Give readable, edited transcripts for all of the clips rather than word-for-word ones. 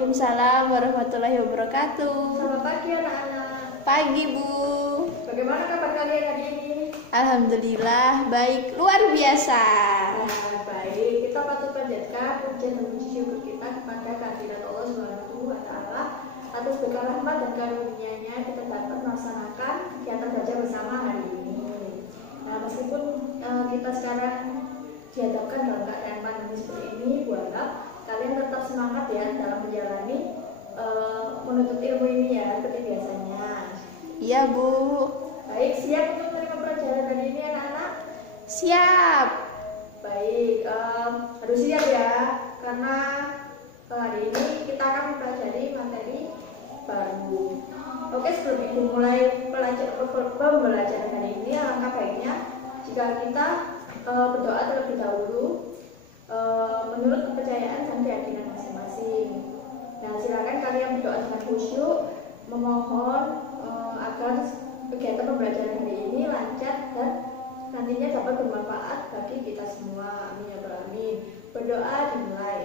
Waalaikumsalam warahmatullahi wabarakatuh. Selamat pagi anak-anak. Pagi Bu. Bagaimana kabar kalian hari ini? Alhamdulillah baik, luar biasa. Nah, baik. Kita patut panjatkan pujian dan puji syukur kita kepada kehadirat Allah Subhanahu wa Ta'ala atas berkah rahmat dan karunia-Nya kita dapat melaksanakan kegiatan belajar bersama hari ini. Nah, meskipun kita sekarang dihadapkan dalam keadaan pandemi seperti ini, Bu harap kalian tetap semangat ya dalam menjalani menuntut ilmu ini ya seperti biasanya. Iya Bu. Baik, siap untuk menerima pelajaran hari ini anak-anak? Siap. Baik, harus siap ya karena hari ini kita akan mempelajari materi baru. Oke, sebelum Ibu mulai pembelajaran hari ini, alangkah baiknya jika kita berdoa terlebih dahulu menurut kepercayaan dan keyakinan masing-masing. Nah, silakan kalian berdoa dengan khusyuk, memohon agar kegiatan pembelajaran hari ini lancar dan nantinya dapat bermanfaat bagi kita semua. Amin ya rabbal alamin. Berdoa dimulai.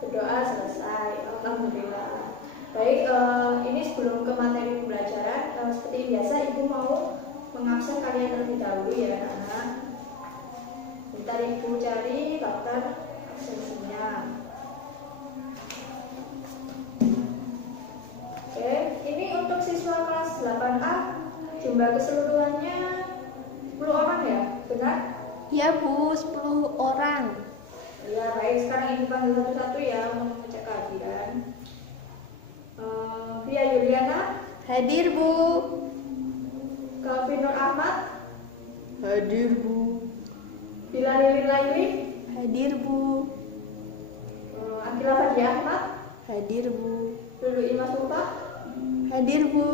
Berdoa selesai. Alhamdulillah. Baik, ini sebelum ke materi pembelajaran, seperti biasa Ibu mau mengabsen kalian terlebih dahulu ya anak-anak. Bentar Ibu cari daftar absensinya. Oke, ini untuk siswa kelas 8A jumlah keseluruhannya 10 orang ya, benar? Iya Bu, 10 orang. Ya baik, sekarang Ibu panggil satu-satu ya untuk mengecek kehadiran. Via Yuliana. Hadir Bu. Calvin Nur Ahmad. Hadir Bu. Bila Lili Laili. Hadir Bu. Akila Fadli Ahmad. Hadir Bu. Lulu Ima Sumpah. Hadir Bu.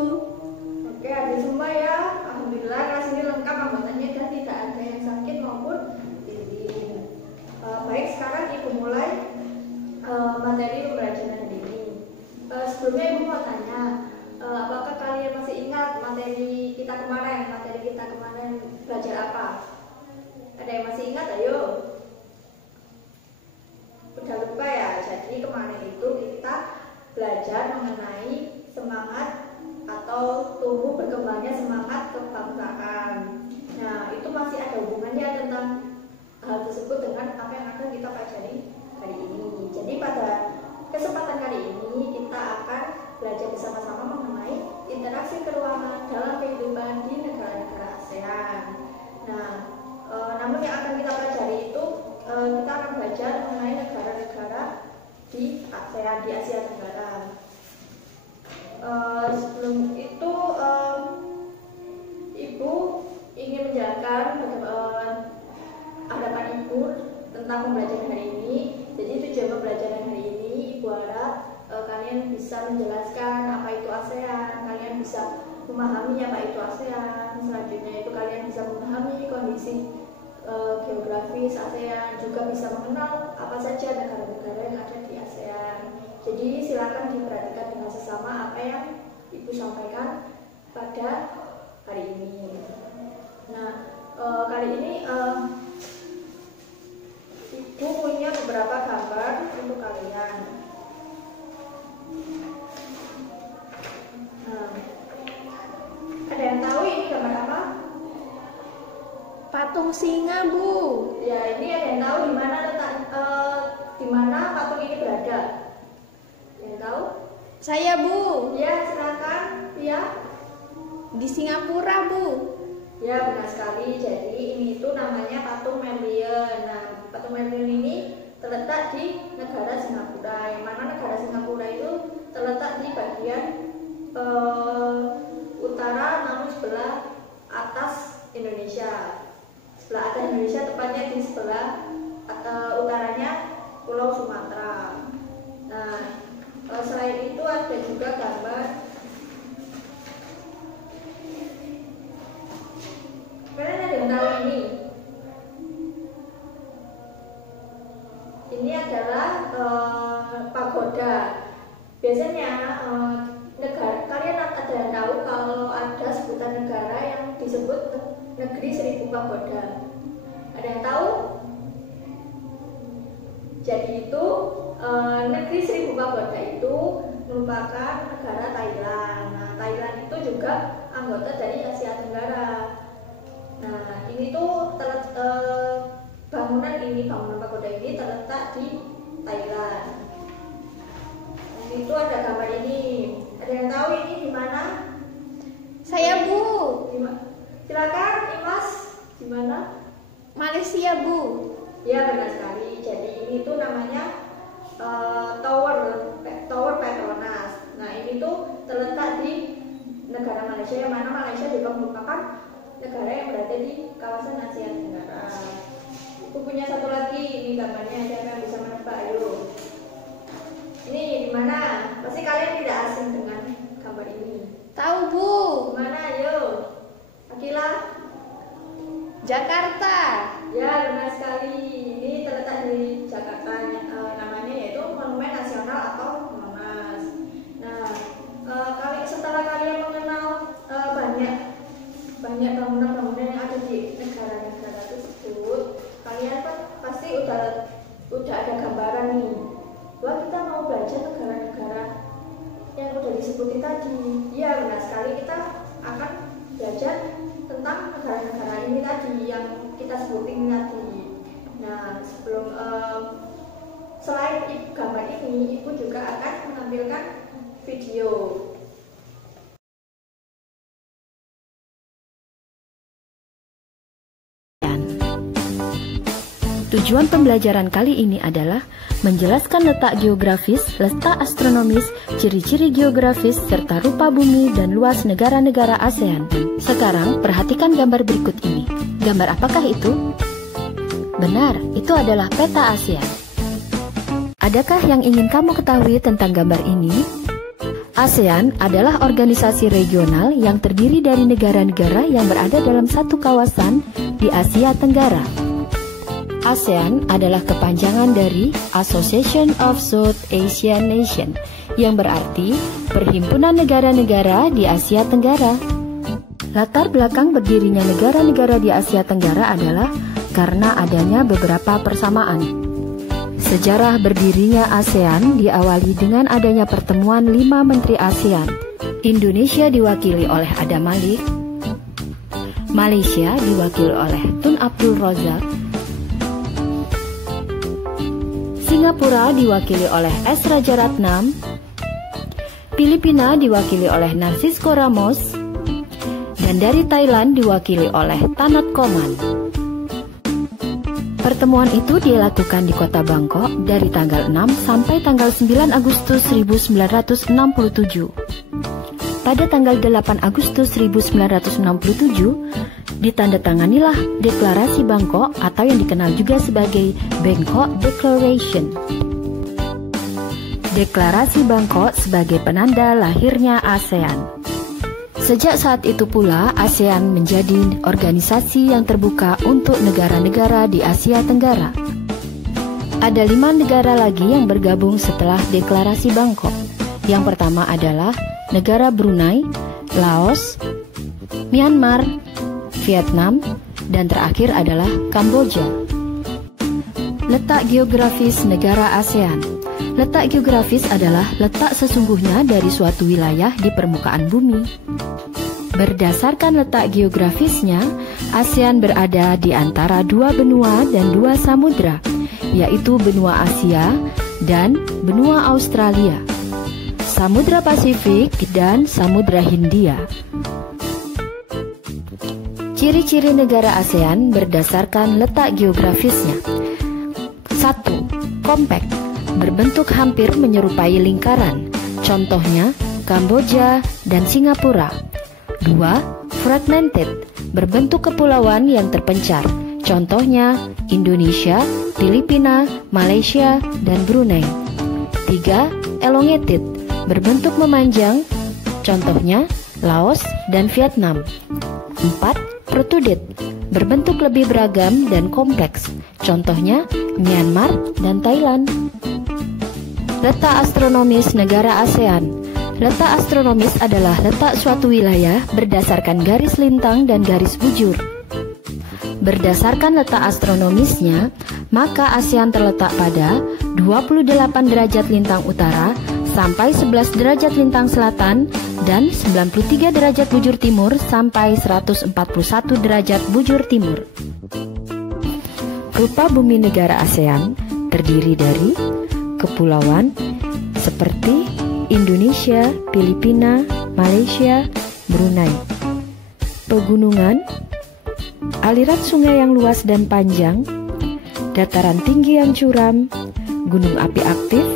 Oke, ada semua ya. Alhamdulillah kelas ini lengkap anggotanya dan tidak ada yang sakit maupun tinggi. Baik, sekarang Ibu mulai materi pembelajaran hari ini. Sebelumnya Ibu mau tanya, apakah kalian masih ingat materi kita kemarin? Materi kita kemarin belajar apa? Ada yang masih ingat? Ayo. Udah lupa ya. Jadi kemarin itu kita belajar mengenai semangat atau tumbuh berkembangnya semangat kebangsaan. Nah, itu masih ada hubungannya tentang hal tersebut dengan apa yang akan kita pelajari hari ini. Jadi pada kesempatan kali ini kita akan belajar bersama-sama mengenai interaksi keuangan dalam kehidupan di negara-negara ASEAN. Nah, namun yang akan kita pelajari itu kita akan belajar mengenai negara-negara di ASEAN, di Asia Tenggara. Sebelum itu Ibu ingin menjelaskan harapan Ibu tentang pembelajaran hari ini. Jadi tujuan pembelajaran hari ini Ibu harap kalian bisa menjelaskan apa itu ASEAN, kalian bisa memahami apa itu ASEAN. Selanjutnya itu kalian bisa memahami kondisi geografis ASEAN, juga bisa mengenal apa saja negara-negara yang ada di ASEAN. Jadi silakan diperhatikan dengan sesama apa yang Ibu sampaikan pada hari ini. Nah, kali ini Ibu punya beberapa gambar untuk kalian. Nah, ada yang tahu ini gambar apa? Patung singa Bu. Ya, ini ada yang tahu di mana letak di mana patung ini berada? Yang tahu? Saya Bu. Ya, silakan. Ya. Di Singapura Bu. Ya, benar sekali. Jadi ini itu namanya patung Merlion. Nah, patung Merlion ini terletak di negara Singapura. Yang mana negara Singapura itu terletak di bagian utara, namun sebelah atas Indonesia. Sebelah atas Indonesia, tepatnya di sebelah utaranya Pulau Sumatera. Nah, selain itu ada juga gambar. Kalian ada yang tahu ini? Ini adalah pagoda. Biasanya negara, kalian ada yang tahu kalau ada sebutan negara yang disebut negeri 1000 pagoda? Ada yang tahu? itu negeri Seribu Pagoda itu merupakan negara Thailand. Nah, Thailand itu juga anggota dari Asia Tenggara. Nah, ini tuh bangunan pagoda ini terletak di Thailand. Dan itu ada gambar ini. Ada yang tahu ini di mana? Saya Bu. Silakan, Imas. Di mana? Malaysia Bu. Ya, benar sekali. Jadi ini tuh namanya Tower Petronas. Nah, ini tuh terletak di negara Malaysia, yang mana Malaysia juga merupakan negara yang berada di kawasan Asia Tenggara. Aku punya satu lagi, ini gambarnya, siapa yang bisa menebak? Ayo. Ini di mana? Pasti kalian tidak asing dengan gambar ini. Tahu Bu. Mana? Ayo. Akila. Jakarta. Ya, benar sekali. Ini terletak di Jakarta. Namanya yaitu Monumen Nasional atau Monas. Nah, setelah kalian mengenal banyak bangunan-bangunan yang ada di negara-negara tersebut, kalian kan pasti udah ada gambaran nih. Wah, kita mau belajar negara-negara yang udah disebutin tadi. Ya, benar sekali, kita akan belajar tentang negara-negara ini tadi yang kita sebutin tadi. Nah, selain gambar ini, Ibu juga akan menampilkan video. Tujuan pembelajaran kali ini adalah menjelaskan letak geografis, letak astronomis, ciri-ciri geografis, serta rupa bumi dan luas negara-negara ASEAN. Sekarang, perhatikan gambar berikut ini. Gambar apakah itu? Benar, itu adalah peta ASEAN. Adakah yang ingin kamu ketahui tentang gambar ini? ASEAN adalah organisasi regional yang terdiri dari negara-negara yang berada dalam satu kawasan di Asia Tenggara. ASEAN adalah kepanjangan dari Association of South Asian Nations, yang berarti Perhimpunan Negara-Negara di Asia Tenggara. Latar belakang berdirinya negara-negara di Asia Tenggara adalah karena adanya beberapa persamaan. Sejarah berdirinya ASEAN diawali dengan adanya pertemuan 5 menteri ASEAN. Indonesia diwakili oleh Adam Malik, Malaysia diwakili oleh Tun Abdul Razak, Singapura diwakili oleh S. Rajaratnam, Filipina diwakili oleh Narcisco Ramos, dan dari Thailand diwakili oleh Tanat Koman. Pertemuan itu dilakukan di kota Bangkok dari tanggal 6 sampai tanggal 9 Agustus 1967. Pada tanggal 8 Agustus 1967, ditandatanganilah Deklarasi Bangkok atau yang dikenal juga sebagai Bangkok Declaration. Deklarasi Bangkok sebagai penanda lahirnya ASEAN. Sejak saat itu pula, ASEAN menjadi organisasi yang terbuka untuk negara-negara di Asia Tenggara. Ada 5 negara lagi yang bergabung setelah Deklarasi Bangkok. Yang pertama adalah negara Brunei, Laos, Myanmar, Vietnam, dan terakhir adalah Kamboja. Letak geografis negara ASEAN. Letak geografis adalah letak sesungguhnya dari suatu wilayah di permukaan bumi. Berdasarkan letak geografisnya, ASEAN berada di antara 2 benua dan 2 samudra, yaitu benua Asia dan benua Australia, Samudra Pasifik dan Samudra Hindia. Ciri-ciri negara ASEAN berdasarkan letak geografisnya. 1. Compact, berbentuk hampir menyerupai lingkaran. Contohnya Kamboja dan Singapura. 2. Fragmented, berbentuk kepulauan yang terpencar. Contohnya Indonesia, Filipina, Malaysia, dan Brunei. 3. Elongated, berbentuk memanjang. Contohnya Laos dan Vietnam. 4. Protruded, berbentuk lebih beragam dan kompleks. Contohnya Myanmar dan Thailand. Letak astronomis negara ASEAN. Letak astronomis adalah letak suatu wilayah berdasarkan garis lintang dan garis bujur. Berdasarkan letak astronomisnya, maka ASEAN terletak pada 28 derajat lintang utara sampai 11 derajat lintang selatan, dan 93 derajat bujur timur sampai 141 derajat bujur timur. Rupa bumi negara ASEAN terdiri dari kepulauan seperti Indonesia, Filipina, Malaysia, Brunei. Pegunungan, aliran sungai yang luas dan panjang, dataran tinggi yang curam, gunung api aktif,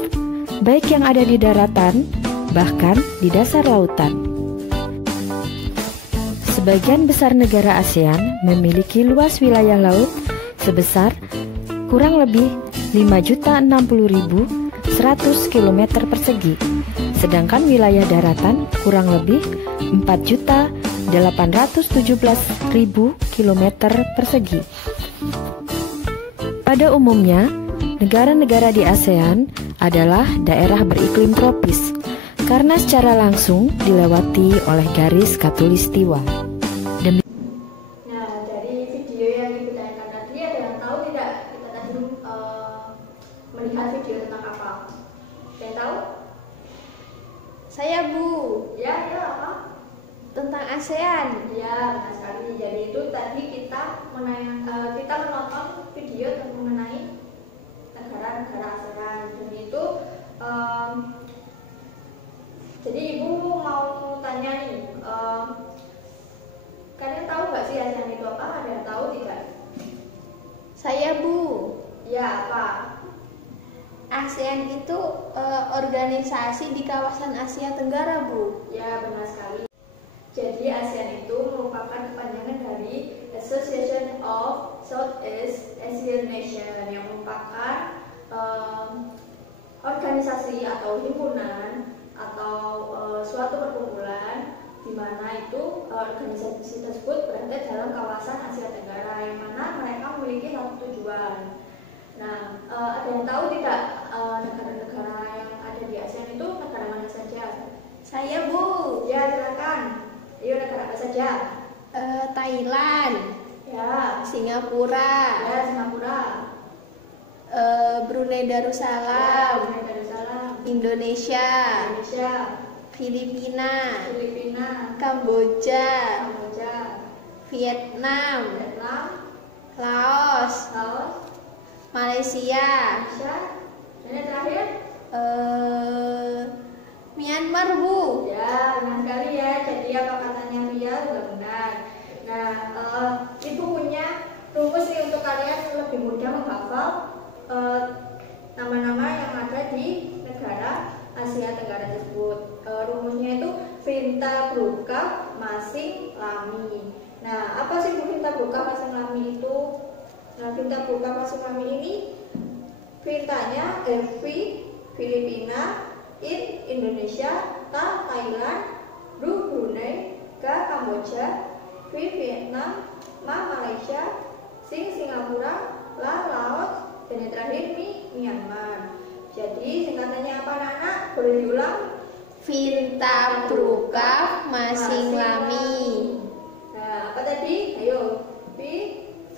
baik yang ada di daratan, bahkan di dasar lautan. Sebagian besar negara ASEAN memiliki luas wilayah laut sebesar kurang lebih 5.060.100 km persegi, sedangkan wilayah daratan kurang lebih 4.817.000 km persegi. Pada umumnya, negara-negara di ASEAN adalah daerah beriklim tropis karena secara langsung dilewati oleh garis khatulistiwa. Nah, dari video yang dibicarakan tadi, ada yang tahu tidak kita tadi melihat video tentang apa? Ada yang tahu? Saya Bu, Ya, apa? tentang ASEAN. Ya, benar sekali. Jadi itu tadi kita menonton video mengenai negara-negara ASEAN. Dan itu jadi Ibu mau tanya nih, kalian tahu nggak sih ASEAN itu apa? Ada yang tahu tidak? Saya Bu, Ya, apa? ASEAN itu organisasi di kawasan Asia Tenggara Bu. Ya, benar sekali. Jadi ASEAN itu merupakan kepanjangan dari Association of Southeast Asian Nations, yang merupakan organisasi atau himpunan atau suatu perkumpulan di mana itu organisasi tersebut berada dalam kawasan Asia Tenggara, yang mana mereka memiliki satu tujuan. Nah, ada yang tahu tidak negara-negara yang ada di ASEAN itu negara mana saja? Saya Bu, Ya, silakan. Ayo, negara apa saja? Thailand, Ya, Singapura, Singapura, Brunei Darussalam, Brunei Darussalam, Indonesia, Indonesia, Filipina, Filipina, Kamboja, Kamboja, Vietnam, Vietnam, Laos, Laos, Malaysia, Malaysia, dan yang terakhir? Myanmar Bu. Ya, benar sekali ya. Jadi apa katanya Ria sudah benar. Nah, Ibu punya rumus nih untuk kalian lebih mudah menghafal nama-nama yang ada di negara Asia Tenggara tersebut. Rumusnya itu Vinta Bruka Masing Lami. Nah, apa sih Vinta Bruka Masing Lami itu? Nah, Vinta Bruka Masing Lami ini Vintanya V Filipina, In Indonesia, Ta Thailand, Ru Brunei, Ka Kamboja, Vi Vietnam, Ma Malaysia, Sing Singapura, La Laos, dan yang terakhir Mi Myanmar. Jadi singkatannya apa anak-anak? Boleh diulang? Vinta Bruka Masing Lami. Nah, apa tadi? Ayo.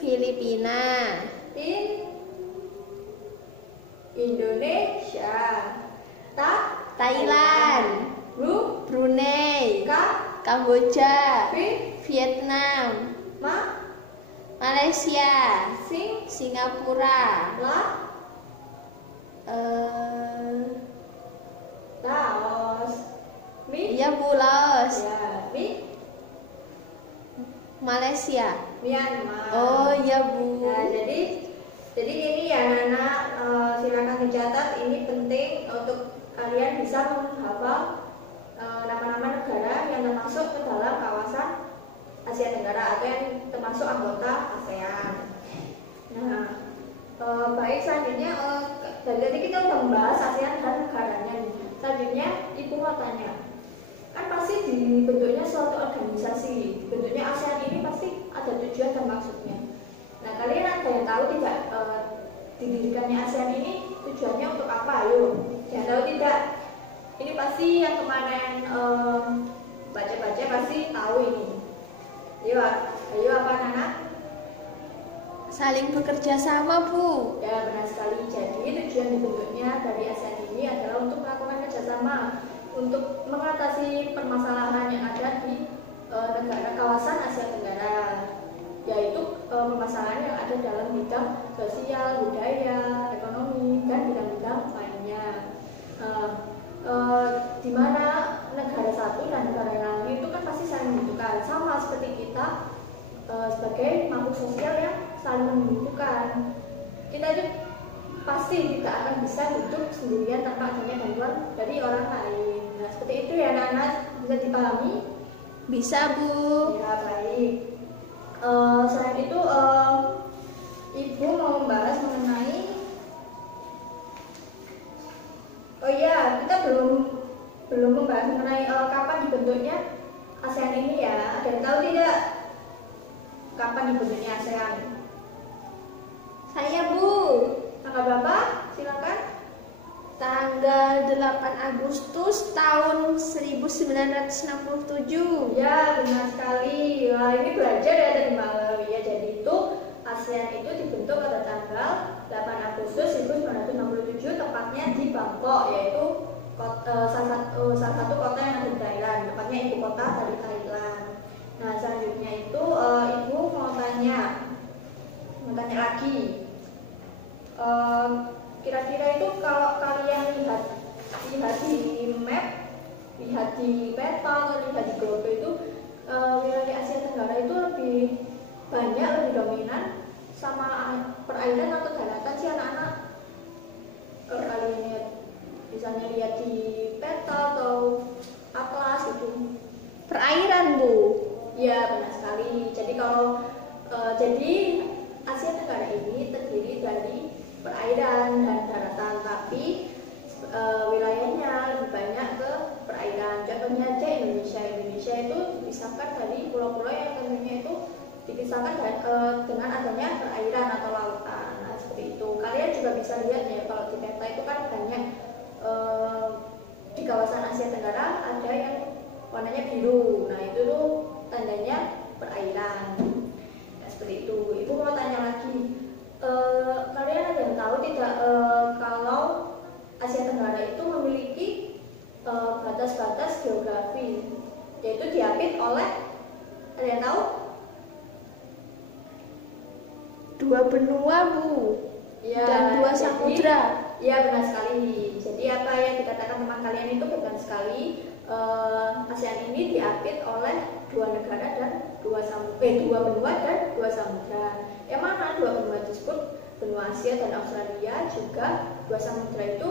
Filipina, In Indonesia, Ta Thailand, Ru Brunei, Ka Kamboja, Vi Vietnam, Ma Malaysia, Sing Singapura, La Laos, Mi iya Bu, Laos, ya Mi Malaysia. Myanmar. Oh iya Bu. Nah, jadi ini ya Nana, silakan dicatat, ini penting untuk kalian bisa menghafal nama-nama negara yang termasuk ke dalam kawasan Asia Tenggara atau yang termasuk anggota ASEAN. Nah, baik, selanjutnya dari tadi kita sudah membahas ASEAN dan negaranya nih. Selanjutnya Ibu mau tanya, kan pasti dibentuknya suatu organisasi, bentuknya ASEAN ini pasti ada tujuan dan maksudnya. Nah, kalian ada yang tahu tidak didirikannya ASEAN ini tujuannya untuk apa? Ayo, yang tahu tidak? Ini pasti yang kemarin baca-baca pasti tahu ini. Ayo apa Nana? saling bekerja sama, Bu. Ya, benar sekali. Jadi tujuan dibentuknya dari ASEAN ini adalah untuk melakukan kerjasama untuk mengatasi permasalahan yang ada di negara kawasan Asia Tenggara, yaitu permasalahan yang ada dalam bidang sosial, budaya, ekonomi, dan bidang-bidang lainnya. Di mana negara satu dan negara lain itu kan pasti saling membutuhkan, sama seperti kita sebagai makhluk sosial yang saling membutuhkan. Kita itu pasti tidak akan bisa hidup sendirian tanpa adanya bantuan dari orang lain. Nah, seperti itu ya anak-anak, bisa dipahami? Bisa, Bu. Ya, baik. Selain itu, Ibu mau membahas mengenai, oh iya, kita belum membahas mengenai kapan dibentuknya ASEAN ini ya. Ada yang tahu tidak kapan dibentuknya ASEAN? Saya, Bu. Tanggal berapa? Silakan. Tanggal 8 Agustus tahun 1967. Ya, benar sekali. Wah, ini belajar ya dari malam ya. Jadi itu ASEAN itu dibentuk pada tanggal 8 Agustus 1967, tepatnya di Bangkok, yaitu salah satu kota yang ada di Thailand, tepatnya ibu kota dari Thailand. Nah, selanjutnya itu Ibu mau tanya lagi. Kira-kira itu kalau kalian lihat di map, lihat di peta atau lihat di globe itu, wilayah Asia Tenggara itu lebih banyak, lebih dominan sama perairan atau daratan sih anak-anak? Kalau kalian lihat, misalnya lihat di peta atau atlas gitu. Perairan, Bu. Ya, benar sekali. Jadi jadi Asia Tenggara ini terdiri dari perairan dan daratan, tapi wilayahnya lebih banyak ke perairan. Contohnya aja Indonesia itu dipisahkan dari pulau-pulau yang tentunya itu dipisahkan dengan adanya perairan atau lautan. Nah, seperti itu. Kalian juga bisa lihat ya, kalau di peta itu kan banyak di kawasan Asia Tenggara ada yang warnanya biru. Nah, itu tuh tandanya perairan. Nah, seperti itu. Ibu mau tanya lagi. Kalian ada yang tahu tidak kalau Asia Tenggara itu memiliki batas-batas geografi, yaitu diapit oleh, ada yang tahu? 2 benua, Bu. Ya, Dan 2 samudra. Ya, benar sekali. Jadi apa yang dikatakan teman kalian itu benar sekali. ASEAN ini diapit oleh 2 negara dan 2 benua dan 2 samudra. Yang mana 2 benua tersebut, benua Asia dan Australia, juga 2 samudra itu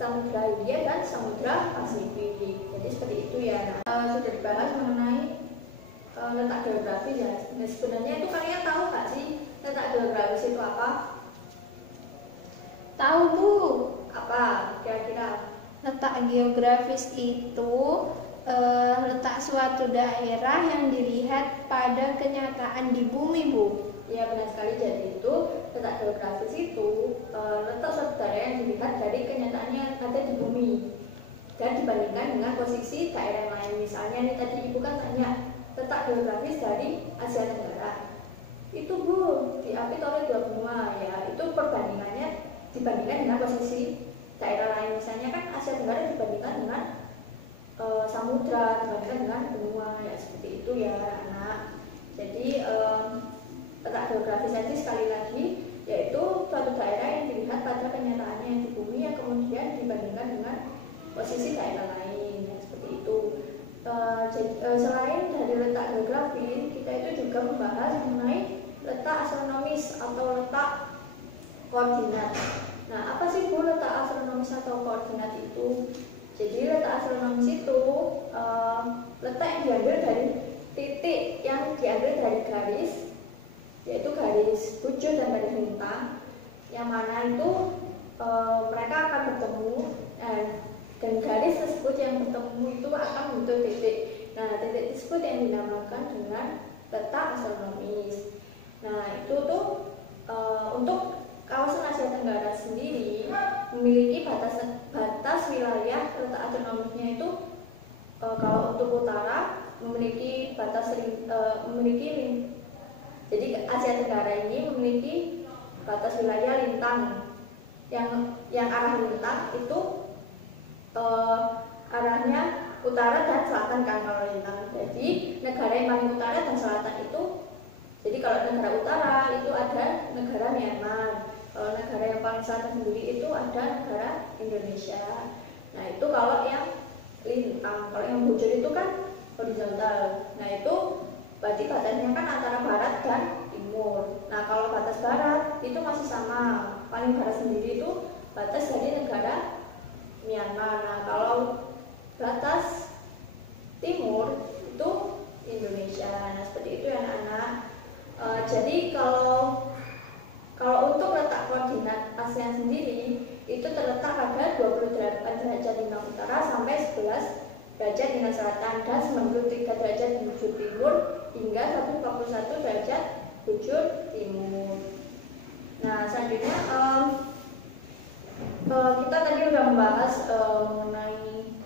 Samudra Hindia dan Samudra Pasifik. Jadi seperti itu ya. Sudah dibahas mengenai letak geografis ya. Nah, sebenarnya itu kalian tahu nggak sih letak geografis itu apa? Tahu, Bu. Apa kira-kira? Letak geografis itu letak suatu daerah yang dilihat pada kenyataan di bumi, Bu. Ya, benar sekali. Jadi itu letak geografis itu letak suatu daerah yang dilihat dari kenyataannya yang ada di bumi dan dibandingkan dengan posisi daerah lain. Misalnya nih tadi Ibu kan tanya letak geografis dari Asia Tenggara. Itu, Bu, diapit oleh 2 benua ya. Itu perbandingannya dibandingkan dengan posisi daerah lain. Misalnya kan Asia Tenggara dibandingkan dengan samudra, dibandingkan dengan benua ya, seperti itu ya anak. Jadi letak geografis tadi sekali lagi yaitu suatu daerah yang dilihat pada kenyataannya yang di bumi yang kemudian dibandingkan dengan posisi daerah lain ya, seperti itu. Selain dari letak geografis, kita itu juga membahas mengenai letak astronomis atau letak koordinat. Nah, apa sih, Bu, letak astronomis atau koordinat itu? Jadi letak astronomis itu letak yang diambil dari titik yang diambil dari garis, yaitu garis bujur dan garis lintang, yang mana itu mereka akan bertemu dan garis tersebut yang bertemu itu akan membentuk titik. Nah, titik tersebut yang dinamakan dengan letak astronomis. Nah, itu tuh untuk kawasan Asia Tenggara sendiri memiliki batas wilayah letak astronomisnya itu kalau untuk utara memiliki Jadi Asia Tenggara ini memiliki batas wilayah lintang yang arah lintang itu arahnya utara dan selatan kan kalau lintang. Jadi negara yang paling utara dan selatan itu, jadi kalau negara utara itu ada negara Myanmar, kalau negara yang paling selatan sendiri itu ada negara Indonesia. Nah itu kalau yang lintang. Kalau yang bujur itu kan horizontal. Nah itu berarti batasnya kan antara barat dan timur. Nah kalau batas barat itu masih sama, paling barat sendiri itu batas dari negara Myanmar. Nah kalau batas timur itu Indonesia. Nah seperti itu ya anak-anak. Jadi kalau untuk letak koordinat ASEAN sendiri itu terletak pada 28 derajat lintang utara sampai 11 derajat lintang selatan dan 93 derajat bujur timur hingga 141 derajat bujur timur. Nah selanjutnya kita tadi sudah membahas mengenai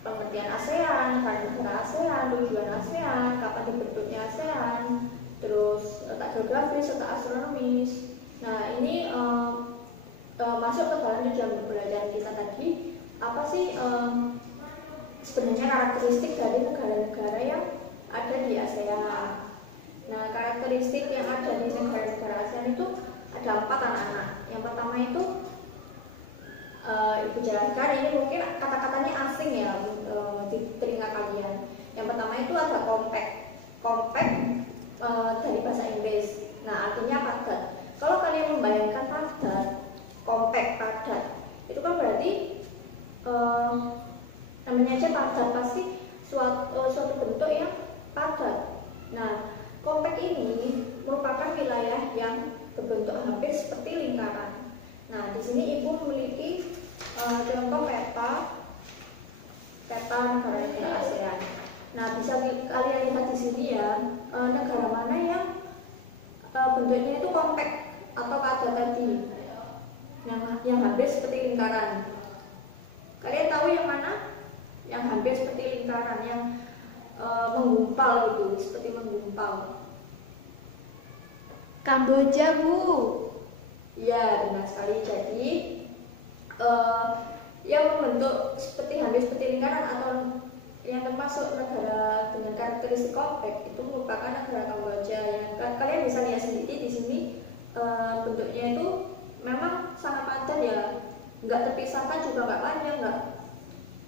pengertian ASEAN, negara ASEAN, tujuan ASEAN, kapan dibentuknya ASEAN, terus letak geografis, letak astronomis. Nah ini masuk ke dalam tujuan pembelajaran kita tadi. Apa sih sebenarnya karakteristik dari negara-negara yang ada di ASEAN? Nah karakteristik yang ada di negara-negara ASEAN itu ada 4 anak-anak. Yang pertama itu Ibu jelaskan, ini mungkin kata-katanya asing ya di telinga kalian. Yang pertama itu ada compact dari bahasa Inggris. Nah artinya padat. Kalau kalian membayangkan padat, itu kan berarti namanya aja padat, pasti suatu bentuk yang padat. Nah compact ini merupakan wilayah yang berbentuk hampir seperti lingkaran. Nah, di sini Ibu memiliki contoh peta negara-negara ASEAN. Nah, bisa kalian lihat di sini ya, negara mana yang bentuknya itu compact atau padat tadi, yang hampir seperti lingkaran. Kalian tahu yang mana? Yang hampir seperti lingkaran, yang menggumpal gitu, seperti menggumpal. Kamboja, Bu. Ya, benar sekali. Jadi yang membentuk hampir seperti lingkaran atau yang termasuk negara dengan karakteristik compact itu merupakan negara Kamboja. Yang kalian bisa lihat sendiri di sini bentuknya itu memang sangat padat ya, nggak terpisahkan juga nggak panjang,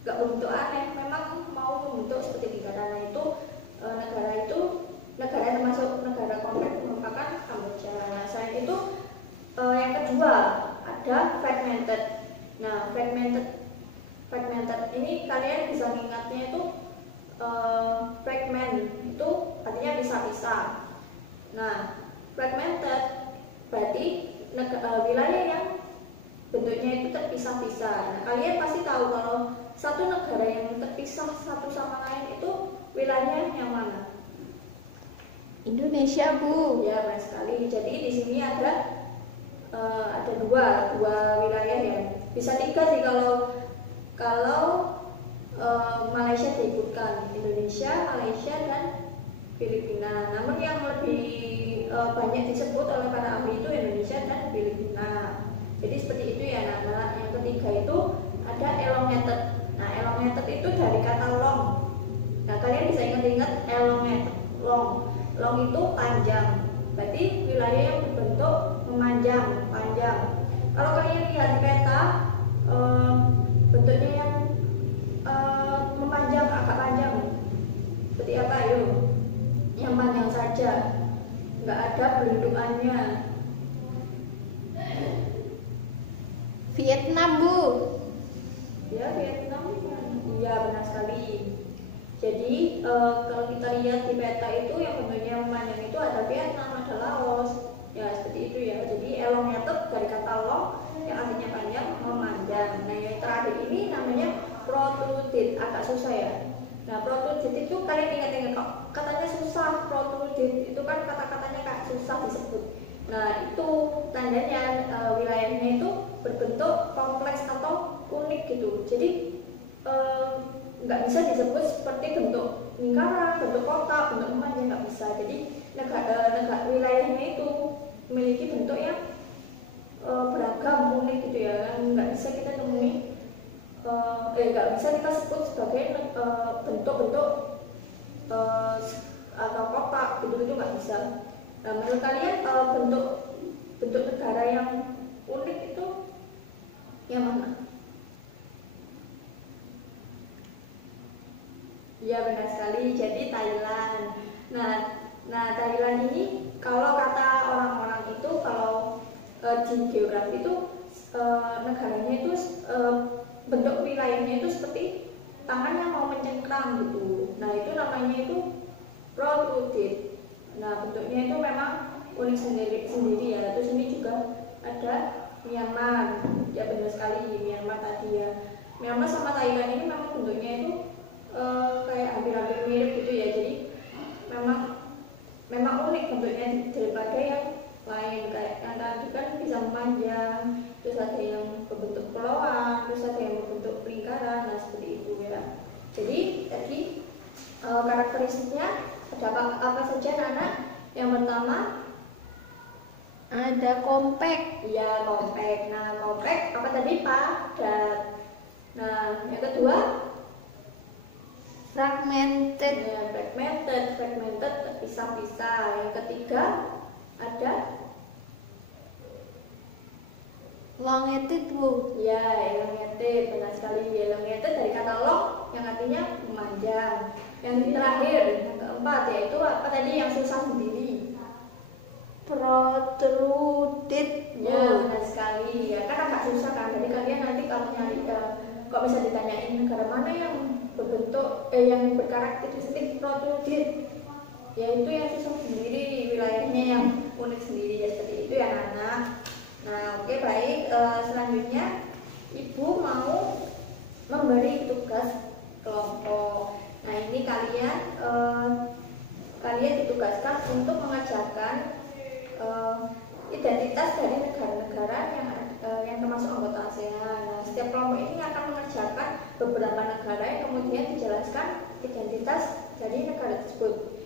nggak bentuk aneh. Memang mau membentuk seperti lingkaran. Nah itu negara yang termasuk negara compact merupakan Kamboja. Nah selain itu yang kedua ada fragmented. Nah fragmented ini kalian bisa mengingatnya itu fragment itu artinya pisah-pisah. Nah fragmented berarti wilayah yang bentuknya itu terpisah-pisah. Nah kalian pasti tahu kalau satu negara yang terpisah satu sama lain itu wilayahnya yang mana? Indonesia, Bu. Ya benar sekali. Jadi di sini ada dua wilayah ya, bisa 3 sih kalau Malaysia diikutkan, Indonesia, Malaysia dan Filipina. Namun yang lebih banyak disebut oleh para ahli itu Indonesia dan Filipina. Jadi seperti itu ya anak-anak. Yang ketiga itu ada elongated. Nah elongated itu dari kata long. Nah kalian bisa ingat elongated, long itu panjang. Berarti wilayah yang berbentuk memanjang, panjang. Kalau kalian lihat di peta, bentuknya yang memanjang, agak panjang. Seperti apa yuk? Yang panjang saja, nggak ada bentukannya. Vietnam, Bu. Ya Vietnam, iya benar sekali. Jadi kalau kita lihat di peta itu yang bentuknya memanjang itu ada Vietnam, ada Laos, ya seperti itu ya. Jadi elongated dari kata long yang artinya panjang, memanjang. Nah yang terakhir ini namanya protruded, agak susah ya. Nah protruded itu kalian ingat-ingat kok katanya susah, protruded itu kan kata-katanya kayak susah disebut. Nah itu tandanya wilayahnya itu berbentuk kompleks atau unik gitu. Jadi nggak bisa disebut seperti bentuk lingkaran, bentuk kotak, bentuk memanjang, nggak bisa. Jadi negara wilayahnya itu memiliki bentuk yang beragam, unik gitu ya. Nggak bisa kita temui, nggak bisa kita sebut sebagai bentuk-bentuk atau kotak gitu, itu nggak bisa. Nah, menurut kalian bentuk negara yang unik itu yang mana? Ya, benar sekali, jadi Thailand. Nah, Thailand ini kalau kata orang-orang itu, kalau di geografi itu negaranya itu bentuk wilayahnya itu seperti tangan yang mau mencengkram gitu. Nah, itu namanya itu protruded. Nah, bentuknya itu memang unik sendiri ya. Terus ini juga ada Myanmar. Ya, benar sekali, Myanmar tadi ya. Myanmar sama Thailand ini memang bentuknya itu kayak hampir-hampir mirip gitu ya. Jadi memang unik bentuknya daripada yang lain. Kayak yang tadi kan bisa memanjang, terus ada yang berbentuk peloang, terus ada yang berbentuk lingkaran. Nah, seperti itu ya. Jadi tadi karakteristiknya ada apa saja anak? Yang pertama ada compact. Ya, compact. Nah, compact apa tadi? Padat. Nah, yang kedua Fragmented. ya, fragmented terpisah-pisah. Yang ketiga ada Elongated, Bu. ya, elongated. Benar sekali, elongated dari kata long yang artinya memanjang. Yang terakhir, yang keempat, yaitu apa tadi yang susah sendiri? Protruded. Ya, benar sekali. Ya, kan agak susah kan. Jadi kalian nanti kalau nyari kok bisa ditanyain negara mana yang berbentuk yang berkarakteristik protruded, yaitu yang susah sendiri, wilayahnya yang unik sendiri ya, seperti itu ya anak. Nah, oke, baik. Selanjutnya ibu mau memberi tugas kelompok. Nah, ini kalian ditugaskan untuk mengajarkan identitas dari negara-negara yang termasuk anggota ASEAN. Nah, setiap kelompok ini akan mengerjakan beberapa negara yang kemudian dijelaskan identitas dari negara tersebut.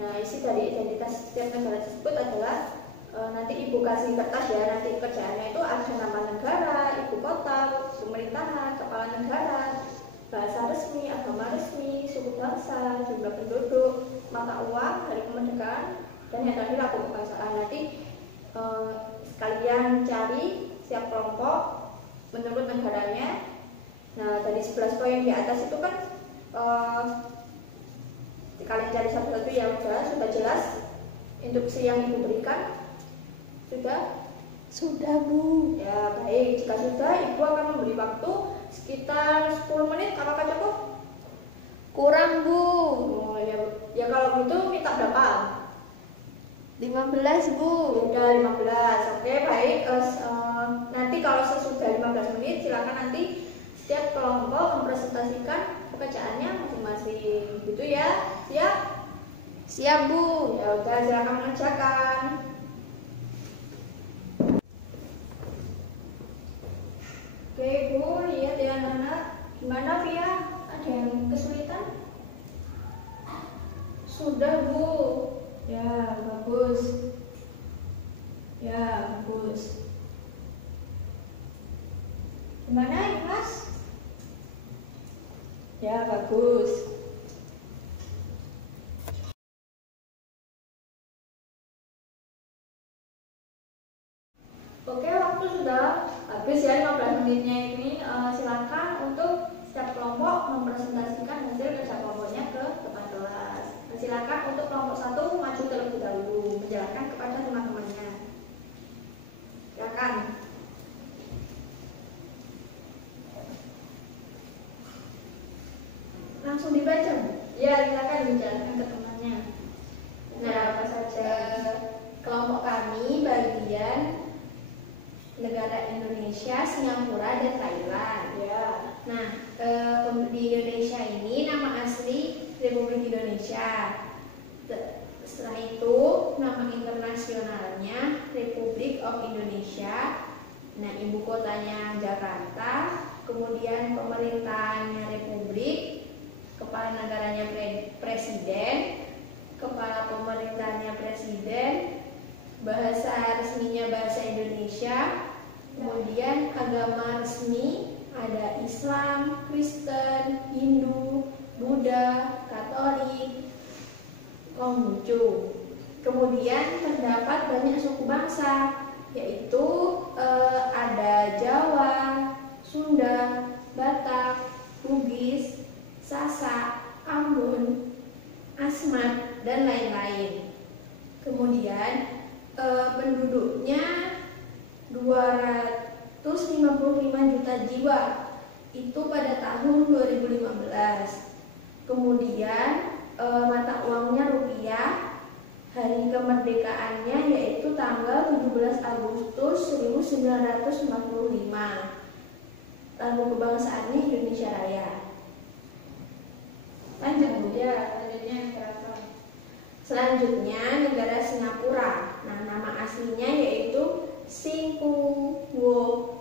Nah, isi dari identitas setiap negara tersebut adalah nanti ibu kasih kertas ya. Nanti kerjaannya itu ada nama negara, ibu kota, pemerintahan, kepala negara, bahasa resmi, agama resmi, suku bangsa, jumlah penduduk, mata uang, hari kemerdekaan, dan yang terakhir lagu kebangsaan. Nanti sekalian cari setiap kelompok menurut negaranya. Nah, dari 11 poin di atas itu kan kalian cari satu-satu ya. Sudah jelas instruksi yang ibu berikan? Sudah, Bu. Ya, baik. Jika sudah, ibu akan memberi waktu sekitar 10 menit. Apakah cukup? Kurang, Bu. Oh, ya kalau gitu minta berapa? 15, Bu. Udah 15. Oke, baik. Nanti kalau sesudah 15 menit silakan nanti setiap kelompok mempresentasikan pekerjaannya masing-masing. Gitu ya. Siap? Siap, Bu. Ya udah, silakan mengerjakan. Oke, Bu, lihat ya anak-anak. Gimana, Via? Ada yang kesulitan? Sudah, Bu. Ya, bagus. Ya, bagus. Gimana, Ikhlas? Ya, bagus. Oke, waktu sudah habis ya, 15 menitnya ini. Silakan untuk setiap kelompok mempresentasikan hasil kerja kelompoknya ke depan kelas. Silakan untuk kelompok 1 maju terlebih dahulu menjelaskan kepada teman-temannya. Silakan. Langsung dibaca? Ya, silakan dijelaskan ke temannya. Nah, apa saja? Kelompok kami bagian negara Indonesia, Singapura, dan Thailand. Ya. Nah, di Indonesia ini nama asli Republik Indonesia. Setelah itu nama internasionalnya Republic of Indonesia. Nah, ibu kotanya Jakarta. Kemudian pemerintahannya Republik. presiden, bahasa resminya bahasa Indonesia, kemudian agama resmi ada Islam, Kristen, Hindu, Buddha, Katolik, Konghucu. Kemudian terdapat banyak suku bangsa, yaitu ada Jawa, Sunda, Batak, Bugis, Sasak, Ambon, Asmat, dan lain-lain. Kemudian penduduknya 255 juta jiwa itu pada tahun 2015. Kemudian mata uangnya rupiah. Hari kemerdekaannya yaitu tanggal 17 Agustus 1945. Lagu kebangsaannya Indonesia Raya. Lanjut Bu. Ya, lanjutnya berapa? Selanjutnya negara Singapura. Nah, nama aslinya yaitu Singapura.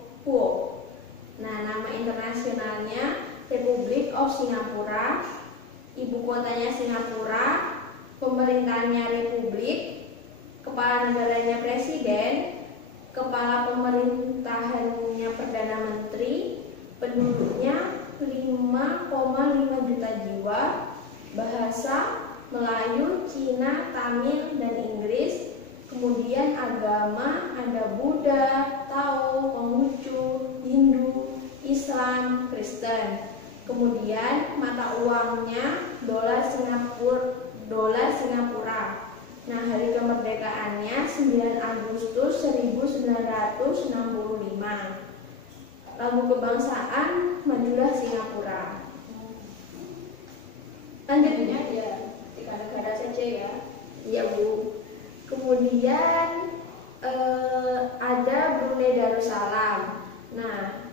Nah, nama internasionalnya Republic of Singapura. Ibu kotanya Singapura. Pemerintahnya Republik. Kepala negaranya Presiden. Kepala pemerintahannya Perdana Menteri. Penduduknya 5,5 juta jiwa. Bahasa Melayu, Cina, Tamil, dan Inggris. Kemudian agama ada Buddha, Tao, Konghucu, Hindu, Islam, Kristen. Kemudian mata uangnya dolar Singapura. Nah, hari kemerdekaannya 9 Agustus 1965. Lagu kebangsaan Majulah Singapura. Lanjutnya Ya, 3 negara saja ya. iya Bu. Kemudian ada Brunei Darussalam. Nah,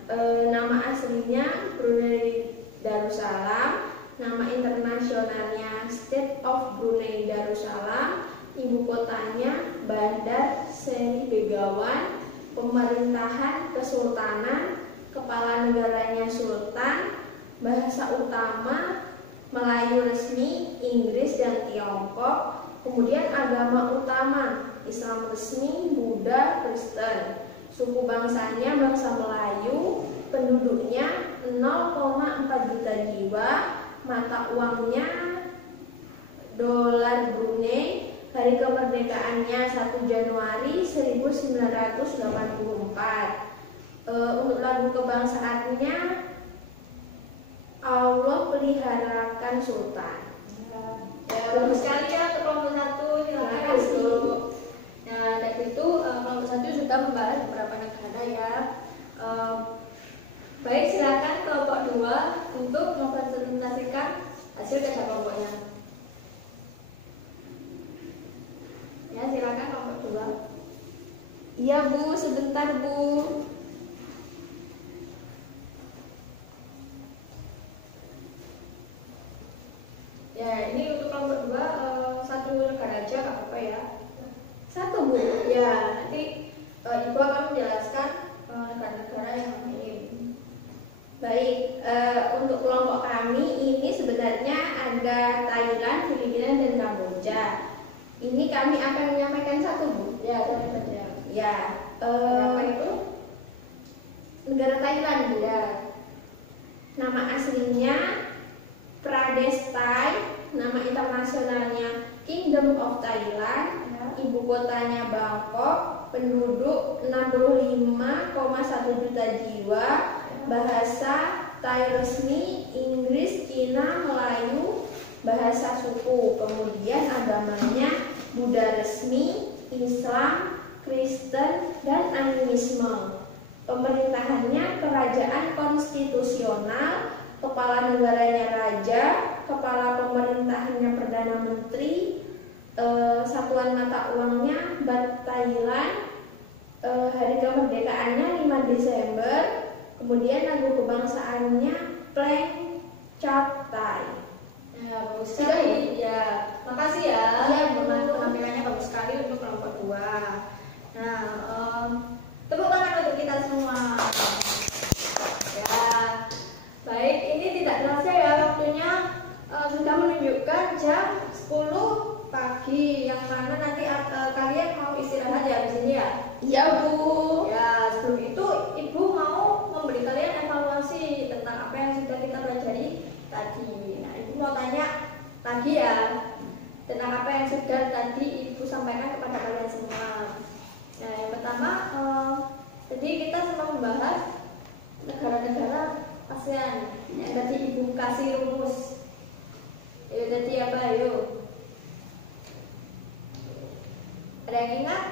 nama aslinya Brunei Darussalam, nama internasionalnya State of Brunei Darussalam, ibu kotanya Bandar Seri Begawan, pemerintahan kesultanan, kepala negaranya sultan, bahasa utama Melayu resmi, Inggris dan Tiongkok. Kemudian agama utama Islam resmi, Buddha, Kristen. Suku bangsanya bangsa Melayu, penduduknya 0,4 juta jiwa, mata uangnya dolar Brunei. Hari kemerdekaannya 1 Januari 1984. Untuk lagu kebangsaannya Allah peliharakan Sultan. Ya, bagus sekali ya untuk kelompok 1. Terima kasih. Nah, dari itu kelompok 1 sudah membahas beberapa negara ya. Baik, silakan kelompok 2 untuk mempresentasikan hasil kerja kelompoknya. Ya, silakan kelompok 2. Iya Bu, sebentar Bu. Ya, ini untuk kelompok 2 satu negara aja nggak apa-apa ya. Satu Bu. Ya, nanti Ibu akan menjelaskan negara-negara yang lain. Baik, untuk kelompok kami ini sebenarnya ada Thailand, Filipina, dan Kamboja. Ini kami akan menyampaikan satu Bu. Ya, satu saja. Ya, Apa itu? negara Thailand Bu. Ya. Nama aslinya Pradesh Thai, nama internasionalnya Kingdom of Thailand, ibu kotanya Bangkok, penduduk 65,1 juta jiwa, bahasa Thai resmi, Inggris, Cina, Melayu, bahasa suku. Kemudian agamanya Buddha resmi, Islam, Kristen, dan animisme. Pemerintahannya kerajaan konstitusional, kepala negaranya raja, kepala pemerintahannya perdana menteri, satuan mata uangnya Baht Thailand, hari kemerdekaannya 5 Desember, kemudian lagu kebangsaannya Pleng Chap Thai. Ya, bagus sekali. Ya, makasih ya. Iya, Bu. Penampilannya bagus sekali untuk kelompok 2. Nah, tepuk tangan untuk kita semua. Ya, baik. Ini tidak terasa ya waktunya sudah menunjukkan jam 10 pagi, yang mana nanti akan ya di sini ya? Iya Bu. Ya, sebelum itu Ibu mau memberi kalian evaluasi tentang apa yang sudah kita pelajari tadi. Nah, Ibu mau tanya lagi ya tentang apa yang sudah tadi Ibu sampaikan kepada kalian semua. Nah, yang pertama, jadi kita semua membahas negara-negara ASEAN yang tadi Ibu kasih rumus. Ayo tadi apa? Ayo. Ada yang ingat?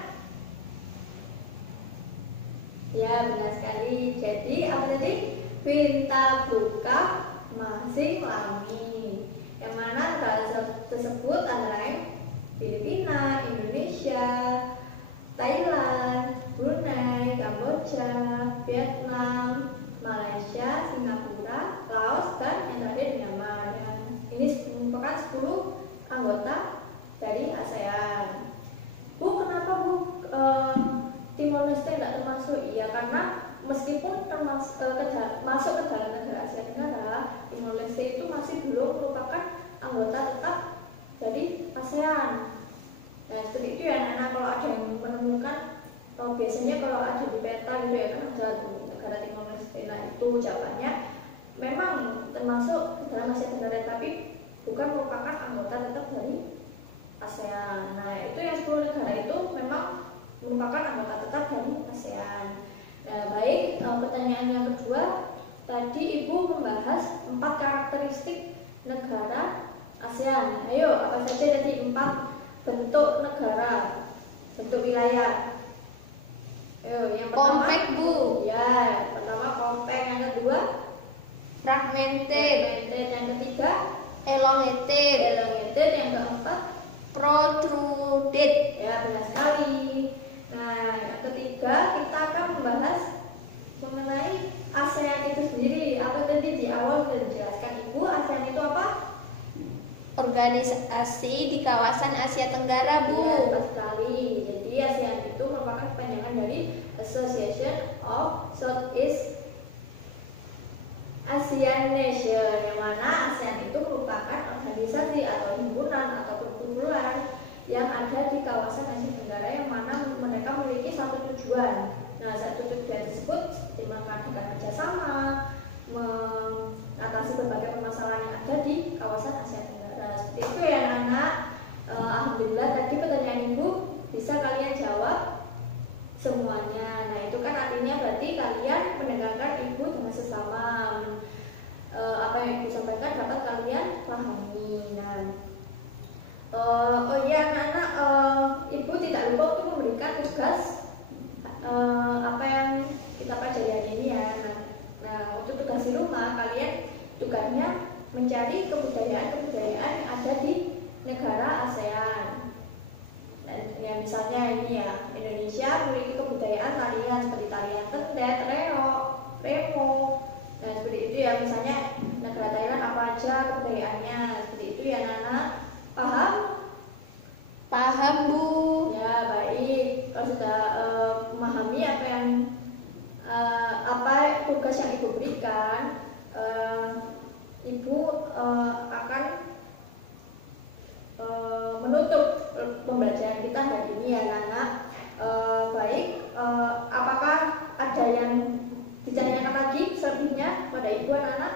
Ya, benar sekali. Jadi apa tadi? Pinta buka masing lami. Yang mana negara tersebut antara lain Filipina, Indonesia, Thailand, Brunei, Kamboja, Vietnam, Malaysia, Singapura, Laos, dan yang terakhir Myanmar. Ini merupakan 10 anggota dari ASEAN. Bu, kenapa Bu Timor Leste tidak termasuk? Iya, karena meskipun masuk ke dalam negara Asia Tenggara, Timor Leste itu masih belum merupakan anggota tetap dari ASEAN. Nah, seperti itu ya anak-anak. Kalau ada yang menemukan, biasanya kalau ada di peta gitu ya kan ada negara Timor Leste. Nah, itu jawabannya memang termasuk ke dalam Asia Tenggara, tapi bukan merupakan anggota tetap dari ASEAN. Nah, itu yang 10 negara itu memang merupakan anggota tetap dari ASEAN. Nah, baik, pertanyaan yang kedua, tadi Ibu membahas 4 karakteristik negara ASEAN. Ayo, apa saja tadi 4 bentuk negara, bentuk wilayah? Ayo, yang pertama Compact Bu. Ya, pertama compact, yang kedua Fragmented. yang ketiga Elongated. yang keempat Protruded. ya, benar sekali. Nah, yang ketiga kita akan membahas mengenai ASEAN itu sendiri. Apa tadi di awal sudah dijelaskan Ibu, ASEAN itu apa? Organisasi di kawasan Asia Tenggara Bu. Ya, tepat sekali. Jadi ASEAN itu merupakan kepanjangan dari Association of Southeast Asian Nation, yang mana ASEAN itu merupakan organisasi atau himpunan atau perkumpulan yang ada di kawasan Asia Tenggara, yang mana mereka memiliki satu tujuan. Nah, satu tujuan tersebut seperti mengadakan kerjasama, mengatasi berbagai permasalahan yang ada di kawasan Asia Tenggara. Seperti itu ya anak-anak. Alhamdulillah tadi pertanyaan Ibu bisa kalian jawab semuanya. Nah, itu kan artinya berarti kalian mendengarkan Ibu dengan sesama. Apa yang Ibu sampaikan dapat kalian pahami. Nah, oh iya anak-anak, Ibu tidak lupa untuk memberikan tugas apa yang kita pelajari hari ini ya. Nah, untuk tugas di rumah kalian tugasnya mencari kebudayaan-kebudayaan yang ada di negara ASEAN. Dan ya, misalnya ini ya, Indonesia memiliki kebudayaan tarian seperti tarian tendet, reok, remo. Nah, seperti itu ya. Misalnya negara Thailand apa aja kebudayaannya, seperti itu ya anak-anak. Paham? Paham Bu. Ya, baik. Kalau sudah memahami apa yang apa tugas yang Ibu berikan, Ibu akan menutup pembelajaran kita hari ini ya anak-anak. Baik, apakah ada yang ditanyakan lagi selebihnya pada Ibu anak-anak?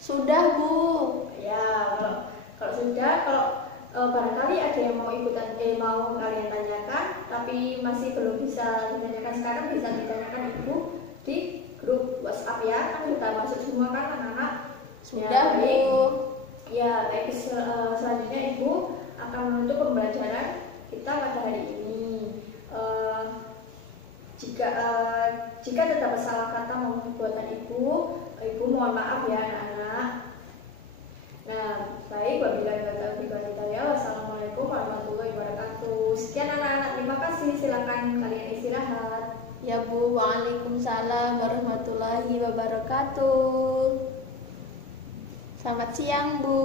Sudah Bu. Ya, kalau sudah, kalau barangkali ada yang mau mau kalian tanyakan, tapi masih belum bisa ditanyakan sekarang, bisa ditanyakan Ibu di grup WhatsApp ya. Kan kita masuk semua kan anak-anak. Sudah Bu. Ya, baik. Selanjutnya Ibu akan menutup pembelajaran kita pada hari ini. Jika terdapat salah kata maupun perbuatan Ibu mohon maaf ya anak-anak. Nah, baik, wabillahi taufiq wal hidayah. Wassalamualaikum warahmatullahi wabarakatuh. Sekian anak-anak, terima kasih. Silakan kalian istirahat. Ya Bu. Waalaikumsalam warahmatullahi wabarakatuh. Selamat siang Bu.